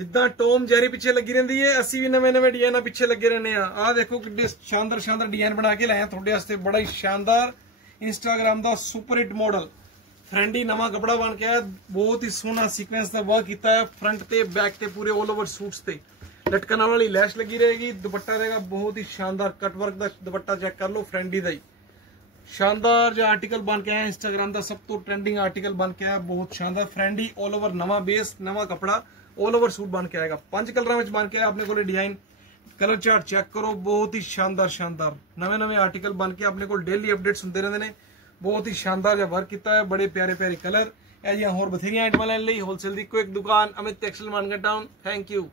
जिदा Tom Jerry पिछे लगी रही है, असी भी नवे नवे डिजाइन पिछे लगे रहने। आ देखो कि शानदार शानदार डिजाइन बना के लाए थोड़े वास्ते, बड़ा ही शानदार इंस्टाग्राम का सुपर हिट मॉडल फ्रेंडी नवा कपड़ा बन के आया। बहुत ही सोहना सीक्वेंस का वर्क किया है, फ्रंट ते बैक ते पूरे ऑल ओवर सूट्स ते लटकन वाली लैश लगी रहेगी। दुपट्टा रहेगा बहुत ही शानदार कटवर्क का दुपट्टा, चेक कर लो फ्रेंडी का ही शानदार जो आर्टिकल बन के आया इंस्टाग्राम का सब तो ट्रेंडिंग आर्टिकल बन के आया, बहुत शानदार फ्रेंडी ऑल ओवर नवा बेस नवा कपड़ा ऑल ओवर सूट बन के आएगा। 5 कलर में बन के आया अपने को डिजाइन, कलर चार्ट चेक करो, बहुत ही शानदार शानदार नवे नवे आर्टिकल बन के अपने को डेली अपडेट्स होते रहते हैं। बहुत ही शानदार जो वर्क किया है, बड़े प्यारे प्यारे कलर। ਇਹ ਜਿਹੀਆਂ ਹੋਰ ਬਥੇਰੀਆਂ ਆਈਟਮਾਂ ਲੈਣ ਲਈ ਹੋਲਸੇਲ ਦੀ ਇੱਕੋ ਇੱਕ ਦੁਕਾਨ Amit textile market town. Thank you.